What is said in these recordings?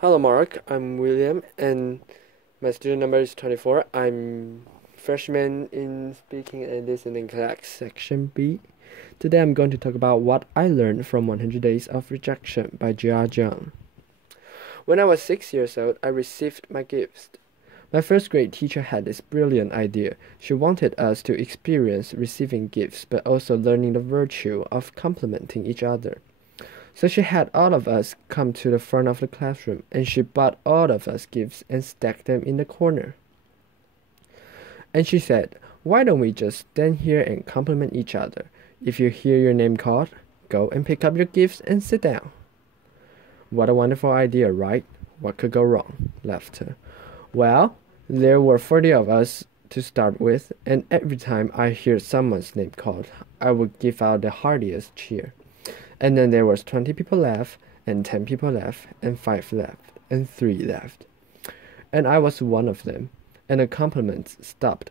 Hello, Mark. I'm William, and my student number is 24. I'm freshman in speaking and listening class, section B. Today, I'm going to talk about what I learned from 100 Days of Rejection by Jiang. When I was 6 years old, I received my gifts. My first grade teacher had this brilliant idea. She wanted us to experience receiving gifts, but also learning the virtue of complimenting each other. So she had all of us come to the front of the classroom, and she bought all of us gifts and stacked them in the corner. And she said, "Why don't we just stand here and compliment each other? If you hear your name called, go and pick up your gifts and sit down." What a wonderful idea, right? What could go wrong? Laughter. Well, there were 40 of us to start with, and every time I hear someone's name called, I would give out the heartiest cheer. And then there was 20 people left, and 10 people left, and 5 left, and 3 left. And I was one of them, and the compliments stopped.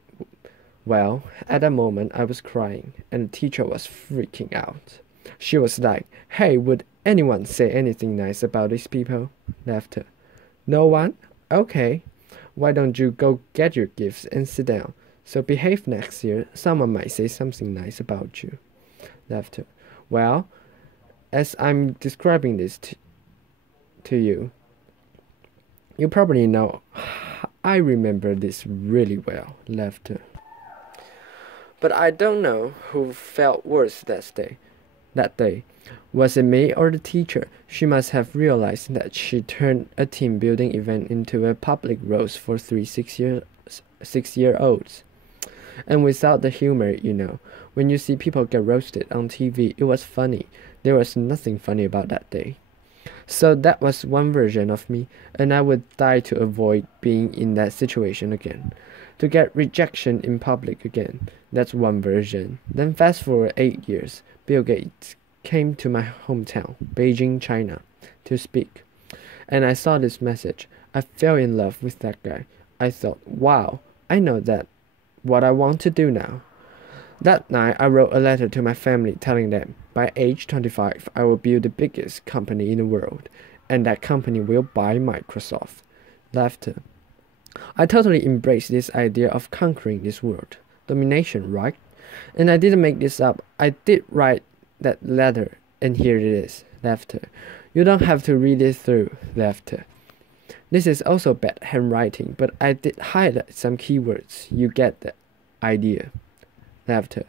Well, at that moment I was crying, and the teacher was freaking out. She was like, "Hey, would anyone say anything nice about these people?" Laughter. No one? Okay. Why don't you go get your gifts and sit down? So behave next year, someone might say something nice about you. Laughter. Well, as I'm describing this to you, you probably know I remember this really well. Laughter. But I don't know who felt worse that day. Was it me or the teacher? She must have realized that she turned a team building event into a public roast for 6-year-olds. And without the humor, when you see people get roasted on TV, it was funny. There was nothing funny about that day. So that was one version of me, and I would die to avoid being in that situation again. To get rejection in public again, that's one version. Then fast forward 8 years, Bill Gates came to my hometown, Beijing, China, to speak. And I saw this message. I fell in love with that guy. I thought, wow, I know that what I want to do now. That night, I wrote a letter to my family telling them, by age 25, I will build the biggest company in the world, and that company will buy Microsoft. Laughter. I totally embraced this idea of conquering this world. Domination, right? And I didn't make this up. I did write that letter, and here it is. Laughter. You don't have to read it through. Laughter. This is also bad handwriting, but I did highlight some keywords. You get the idea. Laughter.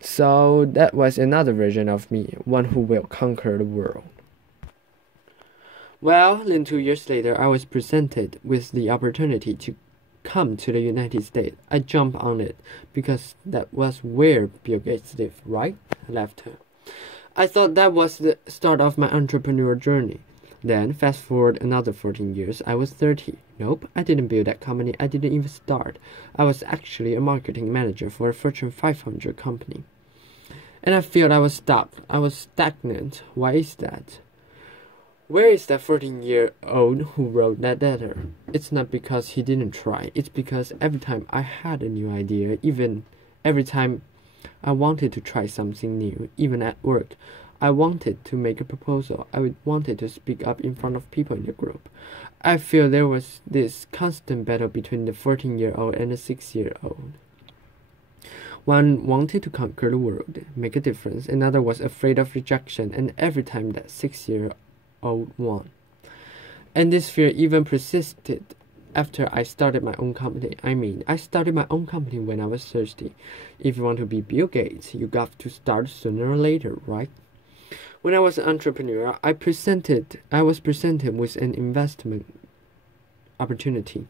So that was another version of me, one who will conquer the world. Well, then 2 years later, I was presented with the opportunity to come to the United States. I jumped on it because that was where Bill Gates lived, right? Laughter. I thought that was the start of my entrepreneurial journey. Then, fast forward another 14 years, I was 30. Nope, I didn't build that company. I didn't even start. I was actually a marketing manager for a Fortune 500 company. And I feel I was stopped. I was stagnant. Why is that? Where is that 14-year-old who wrote that letter? It's not because he didn't try. It's because every time I had a new idea, even every time I wanted to try something new, even at work, I wanted to make a proposal. I wanted to speak up in front of people in the group. I feel there was this constant battle between the 14-year-old and the 6-year-old. One wanted to conquer the world, make a difference. Another was afraid of rejection, and every time that 6-year-old won. And this fear even persisted after I started my own company. I started my own company when I was 30. If you want to be Bill Gates, you got to start sooner or later, right? When I was an entrepreneur, I was presented with an investment opportunity,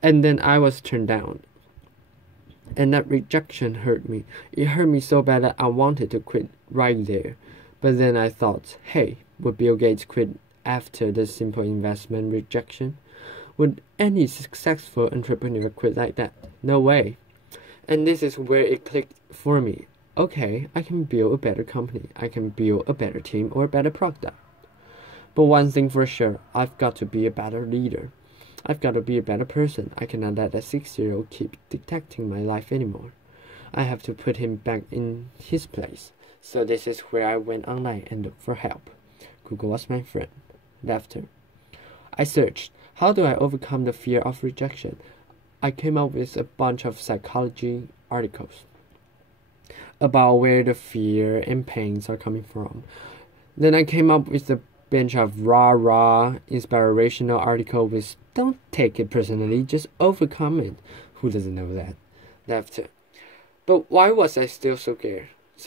and then I was turned down. And that rejection hurt me. It hurt me so bad that I wanted to quit right there. But then I thought, hey, would Bill Gates quit after the simple investment rejection? Would any successful entrepreneur quit like that? No way. And this is where it clicked for me. Okay, I can build a better company. I can build a better team or a better product. But one thing for sure, I've got to be a better leader. I've got to be a better person. I cannot let a 6-year-old keep dictating my life anymore. I have to put him back in his place. So this is where I went online and looked for help. Google was my friend. Laughter. I searched, how do I overcome the fear of rejection? I came up with a bunch of psychology articles about where the fear and pains are coming from. Then I came up with a bunch of rah-rah inspirational article with don't take it personally, just overcome it. Who doesn't know that? Laughter. But why was I still so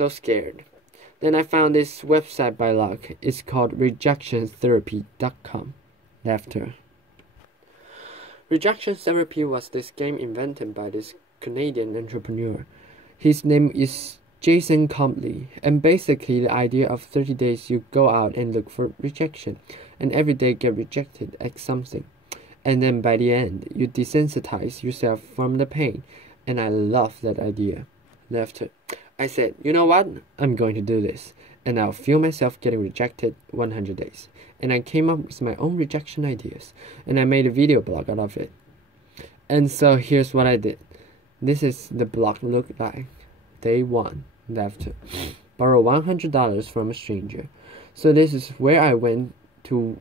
scared? Then I found this website by luck. It's called rejectiontherapy.com. Laughter. Rejection therapy was this game invented by this Canadian entrepreneur. His name is Jason Comley, and basically the idea of 30 days you go out and look for rejection, and every day get rejected at something. And then by the end, you desensitize yourself from the pain, and I love that idea. Laughter. I said, you know what? I'm going to do this, and I'll feel myself getting rejected 100 days. And I came up with my own rejection ideas, and I made a video blog out of it. And so here's what I did. This is the blog looked like. Day 1. Laughter. Borrow $100 from a stranger. So this is where I went to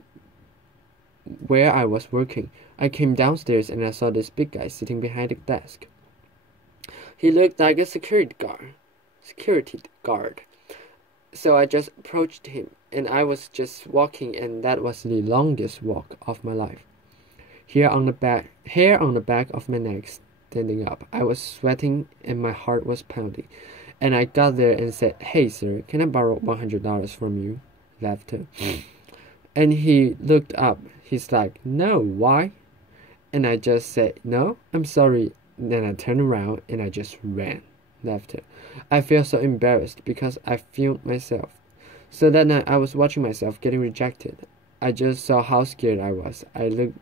where I was working. I came downstairs and I saw this big guy sitting behind the desk. He looked like a security guard. So I just approached him, and I was just walking, and that was the longest walk of my life. Hair on the back of my neck standing up. I was sweating and my heart was pounding. And I got there and said, hey sir, can I borrow $100 from you? Laughter. And he looked up. He's like, no, why? And I just said, no, I'm sorry. Then I turned around and I just ran. Laughter. I felt so embarrassed because I filmed myself. So that night I was watching myself getting rejected. I just saw how scared I was. I looked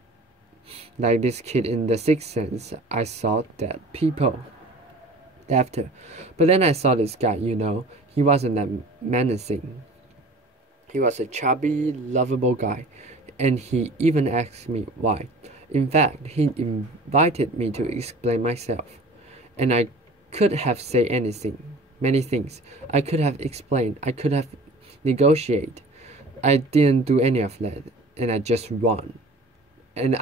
like this kid in The Sixth Sense. I saw dead people. Laughter. But then I saw this guy, he wasn't that menacing. He was a chubby, lovable guy, and he even asked me why. In fact, he invited me to explain myself, and I could have said many things. I could have explained, I could have negotiated. I didn't do any of that, and I just run. And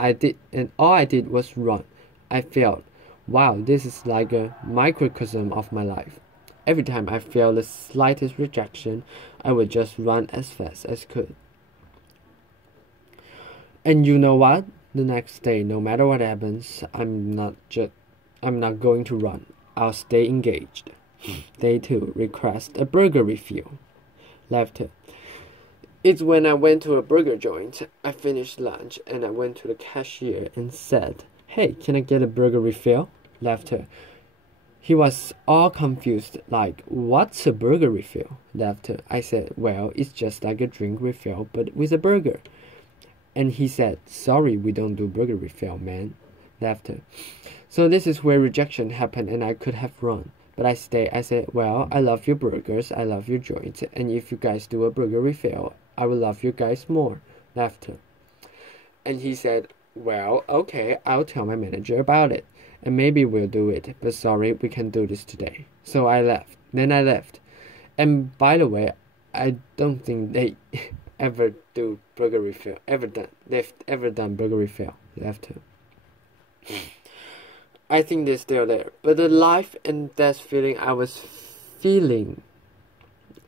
all I did was run. I felt, wow, this is like a microcosm of my life. Every time I felt the slightest rejection, I would just run as fast as could. And you know what? The next day, no matter what happens, I'm not going to run. I'll stay engaged. Day 2, request a burger refill. Laughter. It's when I went to a burger joint. I finished lunch and I went to the cashier and said, hey, can I get a burger refill? Laughter. He was all confused, like, what's a burger refill? Laughter. I said, well, it's just like a drink refill, but with a burger. And he said, sorry, we don't do burger refill, man. Laughter. So this is where rejection happened, and I could have run. But I stayed. I said, well, I love your burgers, I love your joints, and if you guys do a burger refill, I will love you guys more. Laughter. And he said, well, okay, I'll tell my manager about it, and maybe we'll do it, but sorry, we can't do this today. So I left. Then I left. And by the way, I don't think they ever do burger refill. They've ever done burger refill. Laughter. I think they're still there. But the life and death feeling I was feeling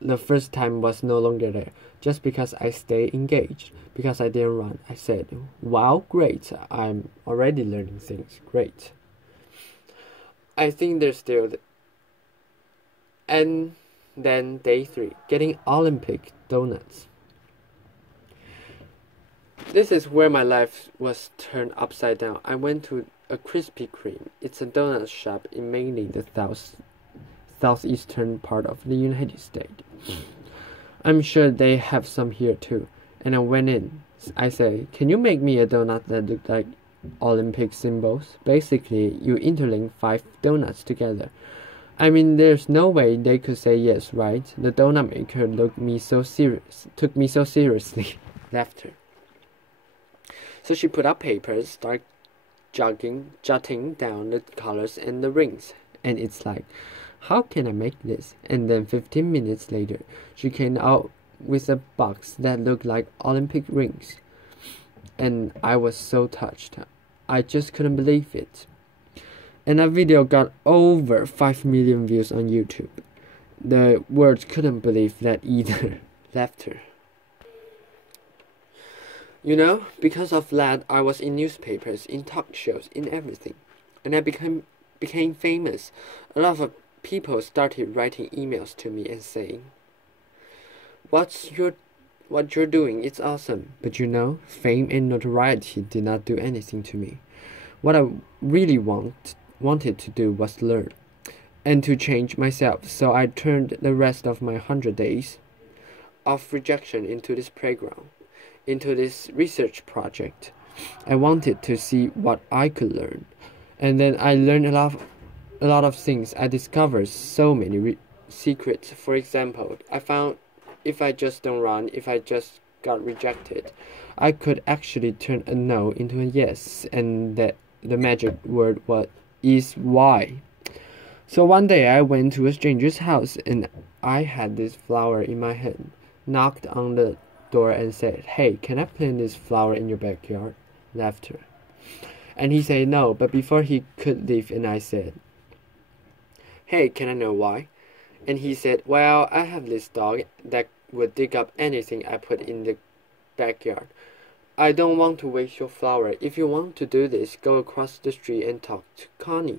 the first time was no longer there. Just because I stayed engaged. Because I didn't run. I said, wow, great. I'm already learning things. Great. I think they're still there. And then day 3. Getting Olympic donuts. This is where my life was turned upside down. I went to a Krispy Kreme. It's a donut shop in mainly the southeastern part of the United States. I'm sure they have some here too. And I went in. I said, can you make me a donut that looked like Olympic symbols? Basically, you interlink 5 donuts together. I mean, there's no way they could say yes, right? The donut maker took me so seriously. Laughter. So she put up papers, started jotting down the colors and the rings. And it's like, how can I make this? And then 15 minutes later, she came out with a box that looked like Olympic rings. and I was so touched. I just couldn't believe it. And that video got over 5 million views on YouTube. The world couldn't believe that either. Laughter. You know, because of that, I was in newspapers, in talk shows, in everything. And I became famous. A lot of people started writing emails to me and saying, what you're doing, it's awesome. But you know, fame and notoriety did not do anything to me. What I really wanted to do was learn and to change myself, so I turned the rest of my 100 days of rejection into this playground, into this research project. I wanted to see what I could learn, and then I learned a lot of things. I discovered so many secrets. For example, I found if I just don't run, if I just got rejected, I could actually turn a no into a yes, and that the magic word is why. So one day I went to a stranger's house and I had this flower in my hand, knocked on the door and said, "Hey, can I plant this flower in your backyard?" Laughter. And he said no, but before he could leave, and I said, "Hey, can I know why?" And he said, "Well, I have this dog that would dig up anything I put in the backyard. I don't want to waste your flower. If you want to do this, go across the street and talk to Connie.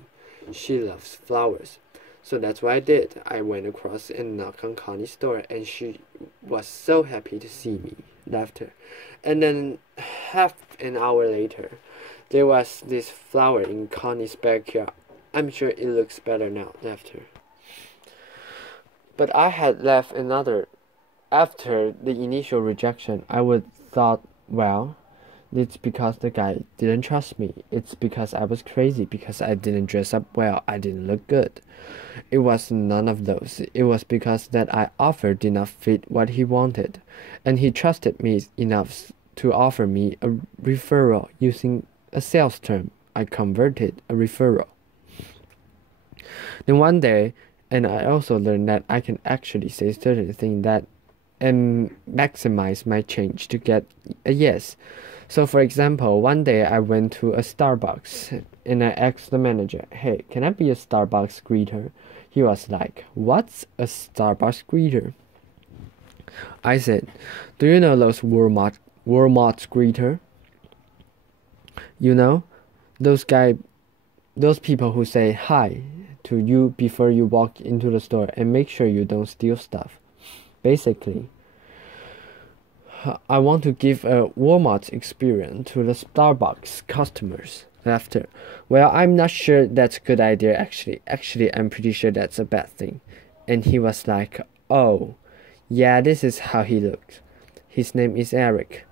She loves flowers." So that's what I did. I went across and knocked on Connie's door, and she was so happy to see me. Laughter. And then half an hour later, there was this flower in Connie's backyard. I'm sure it looks better now. Laughter. But I had left another. After the initial rejection, I would thought, well, it's because the guy didn't trust me. It's because I was crazy, because I didn't dress up well, I didn't look good. It was none of those. It was because that I offered did not fit what he wanted, and he trusted me enough to offer me a referral using a sales term. I converted a referral. Then one day, and I also learned that I can actually say certain things that and maximize my change to get a yes. So for example, one day I went to a Starbucks and I asked the manager, "Hey, can I be a Starbucks greeter?" He was like, "What's a Starbucks greeter?" I said, "Do you know those Walmart greeter? You know, those people who say hi to you before you walk into the store and make sure you don't steal stuff. Basically, I want to give a Walmart experience to the Starbucks customers." Laughter. Well, I'm not sure that's a good idea actually. Actually, I'm pretty sure that's a bad thing. And he was like, "Oh, yeah, this is how he looks. His name is Eric."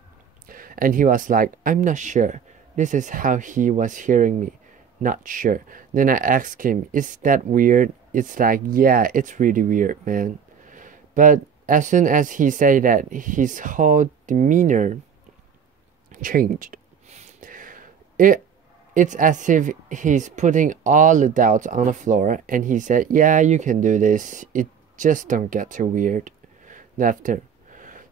And he was like, "I'm not sure. This is how he was hearing me. Not sure." Then I asked him, "Is that weird?" It's like, "Yeah, it's really weird, man." But as soon as he said that, his whole demeanor changed. It's as if he's putting all the doubts on the floor, and he said, "Yeah, you can do this. It just don't get too weird." Laughter.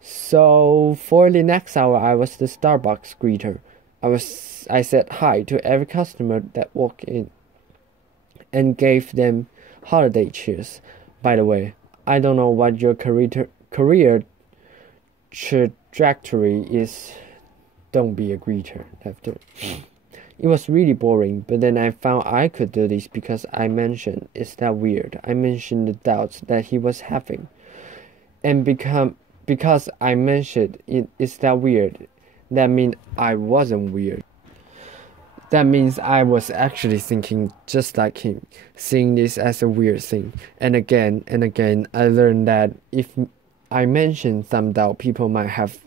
So for the next hour, I was the Starbucks greeter. I said hi to every customer that walked in and gave them holiday cheers. By the way, I don't know what your career trajectory is. Don't be a greeter. Laughter. It was really boring, but then I found I could do this because I mentioned, "Is that weird?" I mentioned the doubts that he was having. And because I mentioned "Is that weird?" that means I wasn't weird. That means I was actually thinking just like him, seeing this as a weird thing. And again, I learned that if I mention some doubt people might have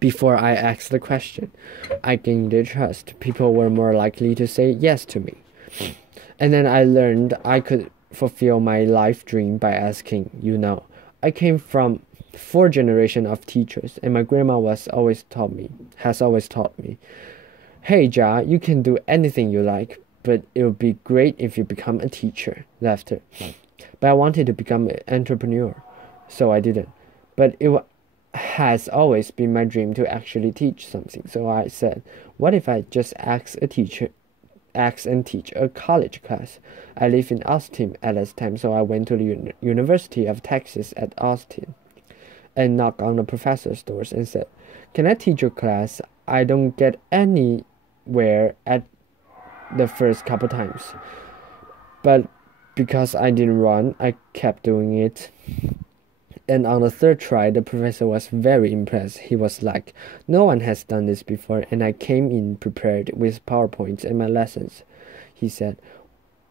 before I asked the question, I gained their trust. People were more likely to say yes to me. And then I learned I could fulfill my life dream by asking, I came from 4 generations of teachers, and my grandma has always taught me, "Hey, Ja, you can do anything you like, but it would be great if you become a teacher." Laughter. But I wanted to become an entrepreneur, so I didn't. But has always been my dream to actually teach something. So I said, what if I just ask and teach a college class? I live in Austin at this time, so I went to the University of Texas at Austin and knocked on the professor's doors and said, can I teach your class? I don't get anywhere at the first couple times. But because I didn't run, I kept doing it. And on the third try, the professor was very impressed. He was like, no one has done this before, and I came in prepared with PowerPoints and my lessons. He said,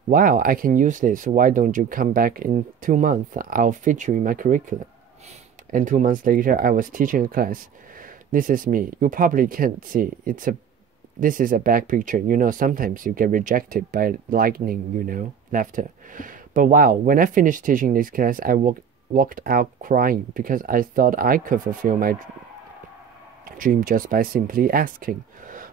wow, I can use this. Why don't you come back in 2 months? I'll fit you in my curriculum. And 2 months later, I was teaching a class. This is me. You probably can't see. This is a back picture. Sometimes you get rejected by lightning, laughter. But wow, when I finished teaching this class, I walked out crying because I thought I could fulfill my dream just by simply asking.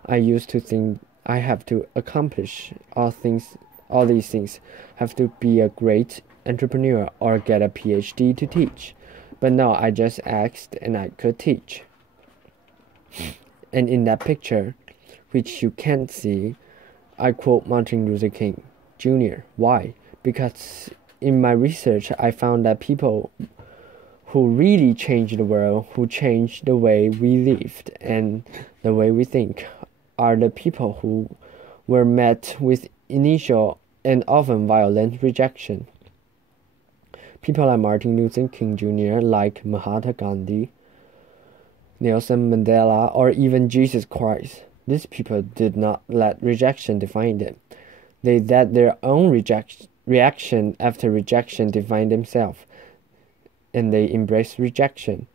I used to think I have to accomplish all these things, have to be a great entrepreneur or get a PhD to teach. But now I just asked and I could teach. And in that picture, which you can't see, I quote Martin Luther King Jr. Why? Because in my research, I found that people who really changed the world, who changed the way we lived and the way we think, are the people who were met with initial and often violent rejection. People like Martin Luther King Jr., like Mahatma Gandhi, Nelson Mandela, or even Jesus Christ. These people did not let rejection define them. They let their own reaction after rejection define themselves, and they embrace rejection.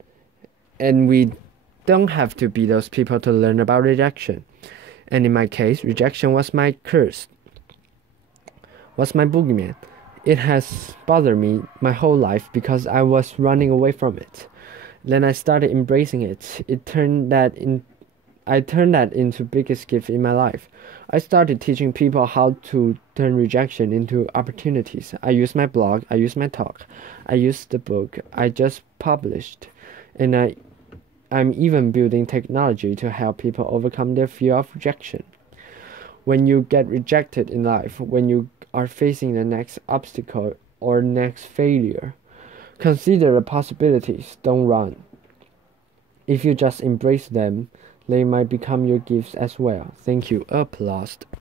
And we don't have to be those people to learn about rejection. And in my case, rejection was my curse, was my boogeyman. It has bothered me my whole life because I was running away from it. Then I started embracing it. I turned that into biggest gift in my life. I started teaching people how to turn rejection into opportunities. I use my blog, I use my talk, I use the book I just published, and I'm even building technology to help people overcome their fear of rejection. When you get rejected in life, when you are facing the next obstacle or next failure, consider the possibilities, don't run. If you just embrace them, they might become your gifts as well. Thank you. Applause.